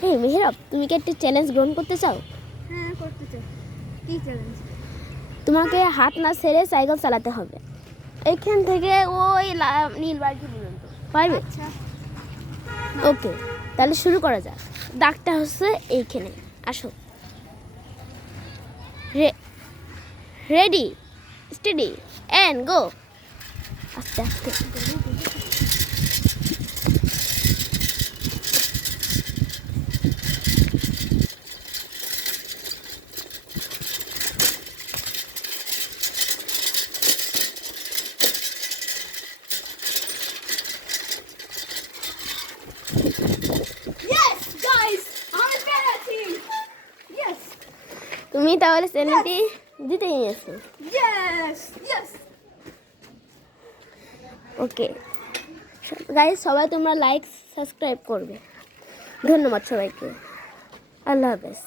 হে মেহরাব, তুমি কি একটা চ্যালেঞ্জ গ্রহণ করতে চাও? হ্যাঁ করতে চাই। কি চ্যালেঞ্জ? তোমাকে হাত না ছেড়ে সাইকেল চালাতে হবে এইখান থেকে ওই নীল বাড়ি পর্যন্ত, পারবে? আচ্ছা ওকে, তাহলে শুরু করা যাক। দাগটা হচ্ছে এইখানে। আসো, রেডি, স্টেডি অ্যান্ড গো। আস্তে আস্তে। Yes, guys, I'm a better team. Yes, তুমি তাহলে চ্যানেলটি দিতে নিয়েছো। yes, yes. ওকে গাইস, সবাই তোমরা লাইক সাবস্ক্রাইব করবে। ধন্যবাদ সবাইকে। আল্লাহ হাফেজ।